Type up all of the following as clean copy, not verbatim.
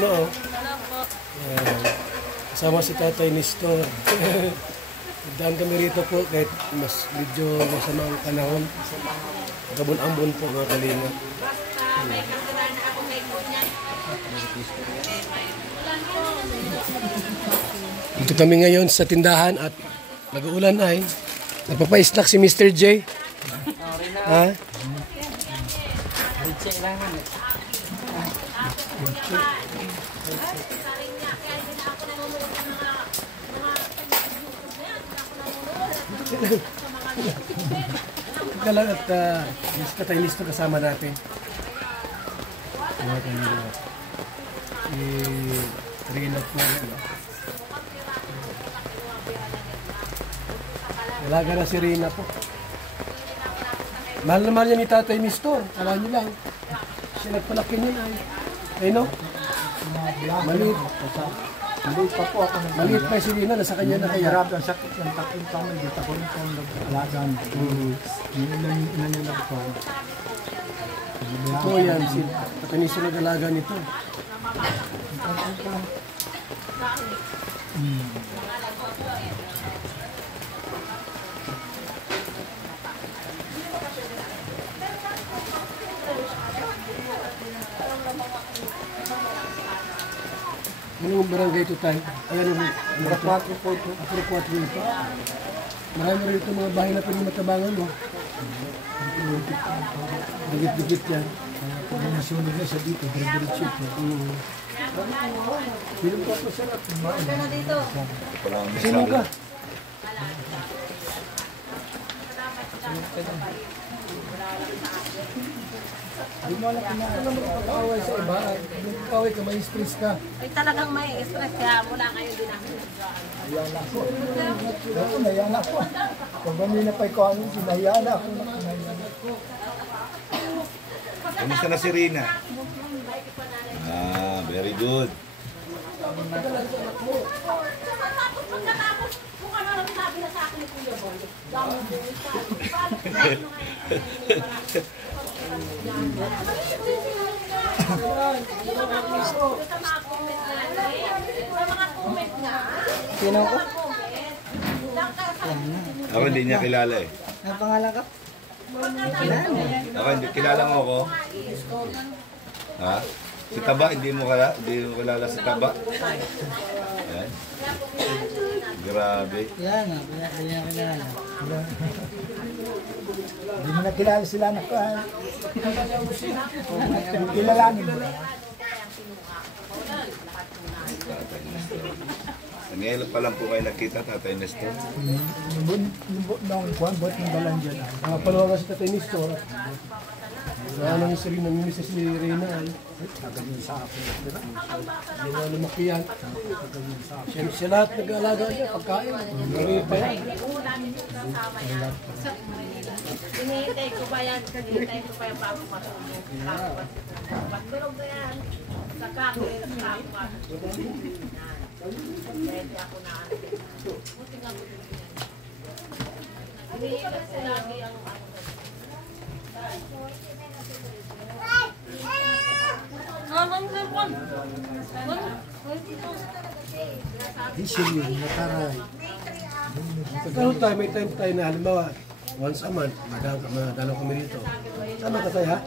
No. Kasama si Tatay Nestor. Daan kami rito po kahit mas medyo masama ang panahon. Gabon-ambon po mga kalinga. Dito kami ngayon sa tindahan at nag-uulan ay. Nagpapa-snack si Mr. J. Ha? Ika lang at Tatay Nestor kasama natin. Mga kanina. I-relog po na. Dalaga na si Rina po. Mahal na mahal niya ni Tatay Nestor. Alam niyo lang. Siya nagpalaki niya ay. Ay no? Maliit. Maliit pa po ako. Maliit pa si Rina. Nasa kanya na kaya. Marami ang sakit ng tatlong taon. Dito ko rin po nag-alagaan. Inanilagpan. Ito yan. Si Tatay Nestor nag-alaga nito. Anong barangay ito tayo? Ayan ang Apro 4 po ito. Apro 4 ito. Marami rin ito mga bahay na pwede matabangan mo. Dikit-dikit yan. Pag nasunod na siya dito, diretso ito. Sino po ito sarap? Sino ka? Di mo alam kung ano makakaway sa iba. Makakaway ka, may stress ka. Ay talagang may stress kaya wala kayo din ako. Ayan ako. Nahiyan ako. Pag na pa ikaw ano, sinahiyan ako. Kamusta na si Rina? Ah, very good. Kung ano lang sabi na sa akin ni Kuya Boy. Sino ko? Ako hindi niya kilala eh. Ang pangalan ka? Ako hindi kilala mo ako. Ha? Si Taba, hindi mo kilala si Taba. Yan. Grabe. Yan nga, pinakilala. Hindi mo nakilala sila na ko. Kilalanin mo. Ngayon pa lang po kayo nakita, Tatay Nestor. Noong kuwan, buhat ng dalan dyan. Palawa si Tatay Nestor. Ano ni Serena, namimiss si Rina. Nagagawin sa akin. Hindi na lumaki yan. Siya lahat nag-aalaga niya, pagkain. Marami pa yan. Hinihintay ko ba yan? Hinihintay ko pa yan bago matulog. Pagtulog na yan. Saka ako yung kakuan. Pwede ako na ano. Buti nga po din yan. Hinihintay ko lagi ang Di siya yun, nataray. Pero tayo, may time tayo na halimbawa, once a month, madalaw kami dito. Sama ka tayo ha?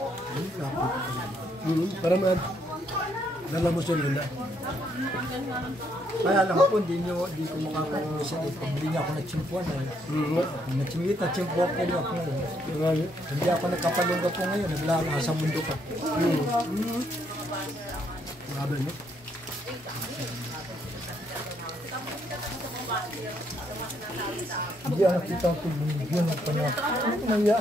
Para dala mo siya rin na. Kaya lang po, di ko makakaroon siya. Pabili niya ako na chimpuan. Nachimit na chimpuan ko niya ako ngayon. Hindi ako nagkapalungga po ngayon. Naglala sa mundo ka. Grabe mo. Hindi ako nakita ko. Hindi ako panak. Ano naya?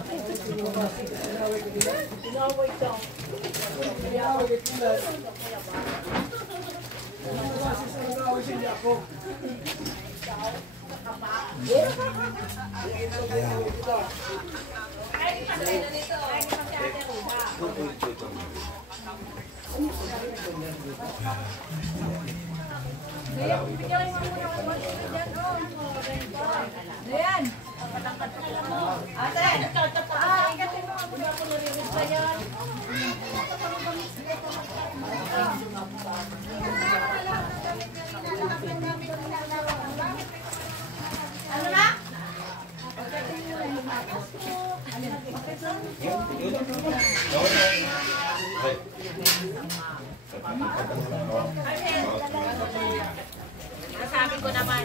Ayan. Ate! Ikatin mo. Hindi ako narinig sa yan. Sabi ko naman.